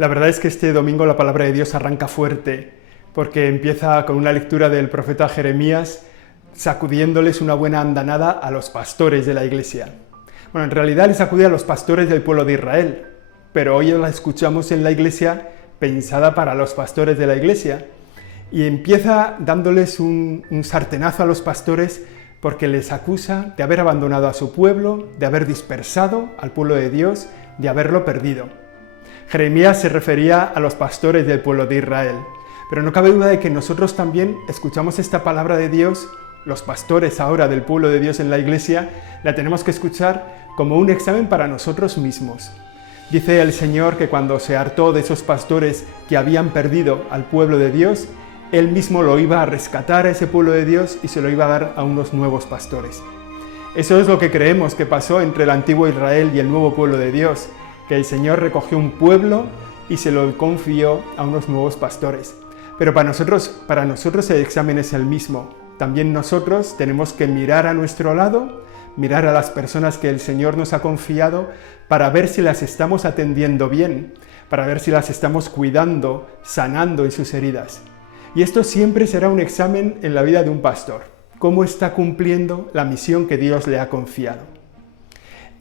La verdad es que este domingo la palabra de Dios arranca fuerte, porque empieza con una lectura del profeta Jeremías, sacudiéndoles una buena andanada a los pastores de la iglesia. Bueno, en realidad les sacude a los pastores del pueblo de Israel, pero hoy la escuchamos en la iglesia pensada para los pastores de la iglesia. Y empieza dándoles un sartenazo a los pastores porque les acusa de haber abandonado a su pueblo, de haber dispersado al pueblo de Dios, de haberlo perdido. Jeremías se refería a los pastores del pueblo de Israel, pero no cabe duda de que nosotros también escuchamos esta palabra de Dios, los pastores ahora del pueblo de Dios en la iglesia, la tenemos que escuchar como un examen para nosotros mismos. Dice el Señor que cuando se hartó de esos pastores que habían perdido al pueblo de Dios, Él mismo lo iba a rescatar a ese pueblo de Dios y se lo iba a dar a unos nuevos pastores. Eso es lo que creemos que pasó entre el antiguo Israel y el nuevo pueblo de Dios, que el Señor recogió un pueblo y se lo confió a unos nuevos pastores. Pero para nosotros el examen es el mismo. También nosotros tenemos que mirar a nuestro lado, mirar a las personas que el Señor nos ha confiado para ver si las estamos atendiendo bien, para ver si las estamos cuidando, sanando en sus heridas. Y esto siempre será un examen en la vida de un pastor. ¿Cómo está cumpliendo la misión que Dios le ha confiado?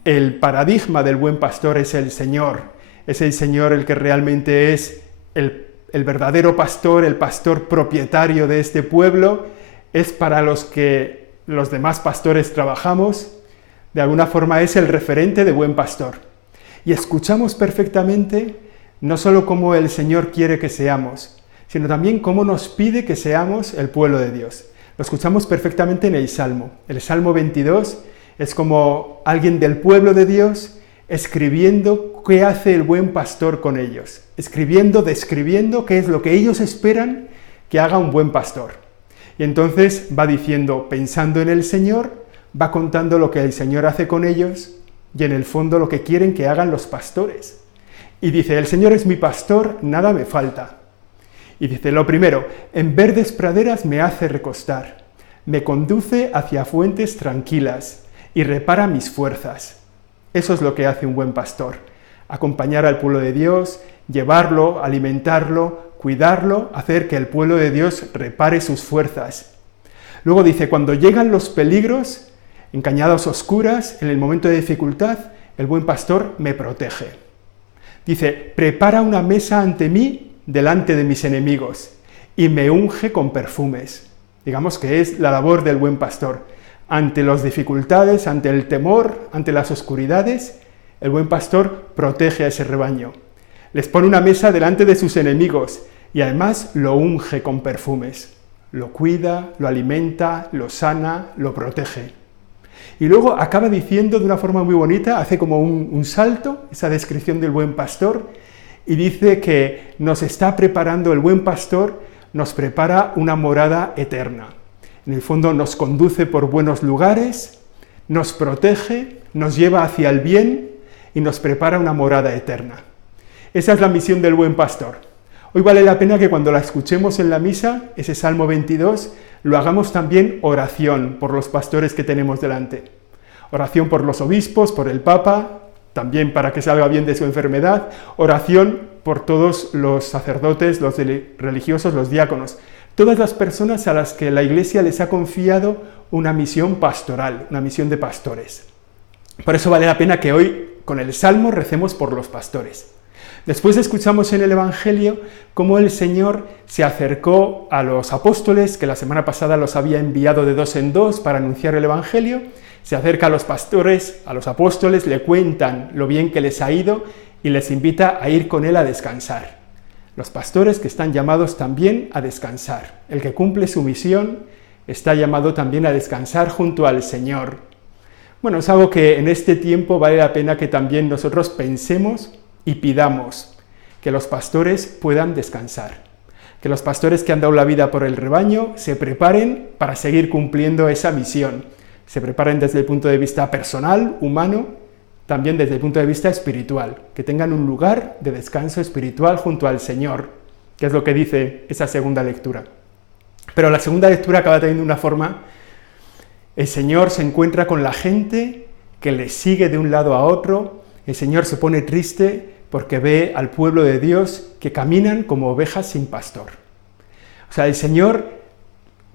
El paradigma del buen pastor es el Señor. Es el Señor el que realmente es el verdadero pastor, el pastor propietario de este pueblo. Es para los que los demás pastores trabajamos. De alguna forma es el referente de buen pastor. Y escuchamos perfectamente no solo cómo el Señor quiere que seamos, sino también cómo nos pide que seamos el pueblo de Dios. Lo escuchamos perfectamente en el Salmo. El Salmo 22 es como alguien del pueblo de Dios escribiendo qué hace el buen pastor con ellos, describiendo qué es lo que ellos esperan que haga un buen pastor. Y entonces va diciendo, pensando en el Señor, va contando lo que el Señor hace con ellos y en el fondo lo que quieren que hagan los pastores. Y dice, el Señor es mi pastor, nada me falta. Y dice, lo primero, en verdes praderas me hace recostar, me conduce hacia fuentes tranquilas y repara mis fuerzas. Eso es lo que hace un buen pastor, acompañar al pueblo de Dios, llevarlo, alimentarlo, cuidarlo, hacer que el pueblo de Dios repare sus fuerzas. Luego dice, cuando llegan los peligros, en cañadas oscuras, en el momento de dificultad, el buen pastor me protege. Dice, prepara una mesa ante mí, delante de mis enemigos, y me unge con perfumes. Digamos que es la labor del buen pastor. Ante las dificultades, ante el temor, ante las oscuridades, el buen pastor protege a ese rebaño. Les pone una mesa delante de sus enemigos y además lo unge con perfumes. Lo cuida, lo alimenta, lo sana, lo protege. Y luego acaba diciendo de una forma muy bonita, hace como un salto, esa descripción del buen pastor, y dice que nos está preparando el buen pastor, nos prepara una morada eterna. En el fondo nos conduce por buenos lugares, nos protege, nos lleva hacia el bien y nos prepara una morada eterna. Esa es la misión del buen pastor. Hoy vale la pena que cuando la escuchemos en la misa, ese Salmo 22, lo hagamos también oración por los pastores que tenemos delante. Oración por los obispos, por el Papa, también para que salga bien de su enfermedad, oración por todos los sacerdotes, los religiosos, los diáconos, todas las personas a las que la Iglesia les ha confiado una misión pastoral, una misión de pastores. Por eso vale la pena que hoy, con el Salmo, recemos por los pastores. Después escuchamos en el Evangelio cómo el Señor se acercó a los apóstoles, que la semana pasada los había enviado de dos en dos para anunciar el Evangelio. Se acerca a los pastores, a los apóstoles, le cuentan lo bien que les ha ido y les invita a ir con él a descansar. Los pastores que están llamados también a descansar. El que cumple su misión está llamado también a descansar junto al Señor. Bueno, es algo que en este tiempo vale la pena que también nosotros pensemos y pidamos que los pastores puedan descansar. Que los pastores que han dado la vida por el rebaño se preparen para seguir cumpliendo esa misión. Se preparen desde el punto de vista personal, humano, también desde el punto de vista espiritual, que tengan un lugar de descanso espiritual junto al Señor, que es lo que dice esa segunda lectura. Pero la segunda lectura acaba teniendo una forma, el Señor se encuentra con la gente que le sigue de un lado a otro, el Señor se pone triste porque ve al pueblo de Dios que caminan como ovejas sin pastor. O sea, el Señor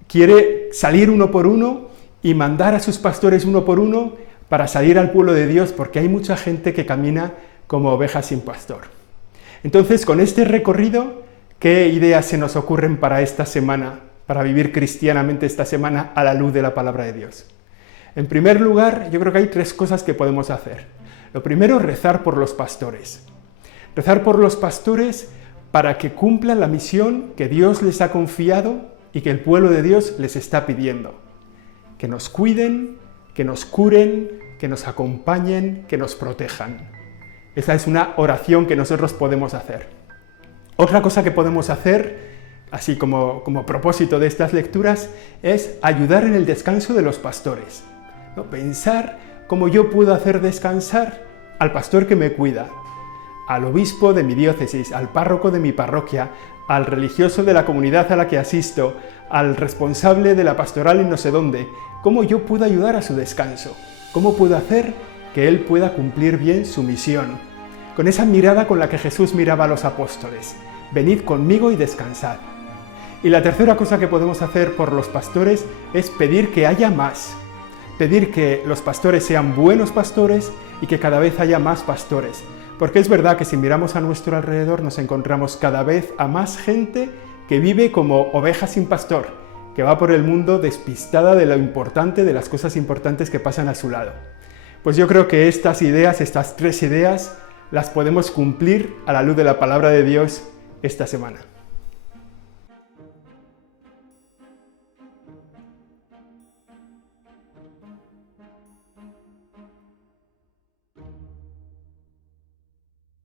quiere salir uno por uno y mandar a sus pastores uno por uno para salir al pueblo de Dios, porque hay mucha gente que camina como ovejas sin pastor. Entonces, con este recorrido, ¿qué ideas se nos ocurren para esta semana, para vivir cristianamente esta semana a la luz de la palabra de Dios? En primer lugar, yo creo que hay 3 cosas que podemos hacer. Lo primero, rezar por los pastores. Rezar por los pastores para que cumplan la misión que Dios les ha confiado y que el pueblo de Dios les está pidiendo. Que nos cuiden, que nos curen, que nos acompañen, que nos protejan. Esa es una oración que nosotros podemos hacer. Otra cosa que podemos hacer, así como propósito de estas lecturas, es ayudar en el descanso de los pastores. ¿No? Pensar cómo yo puedo hacer descansar al pastor que me cuida, al obispo de mi diócesis, al párroco de mi parroquia, al religioso de la comunidad a la que asisto, al responsable de la pastoral en no sé dónde. ¿Cómo yo puedo ayudar a su descanso? ¿Cómo puedo hacer que él pueda cumplir bien su misión? Con esa mirada con la que Jesús miraba a los apóstoles. Venid conmigo y descansad. Y la tercera cosa que podemos hacer por los pastores es pedir que haya más. Pedir que los pastores sean buenos pastores y que cada vez haya más pastores. Porque es verdad que si miramos a nuestro alrededor nos encontramos cada vez a más gente que vive como oveja sin pastor, que va por el mundo despistada de lo importante, de las cosas importantes que pasan a su lado. Pues yo creo que estas 3 ideas, las podemos cumplir a la luz de la palabra de Dios esta semana.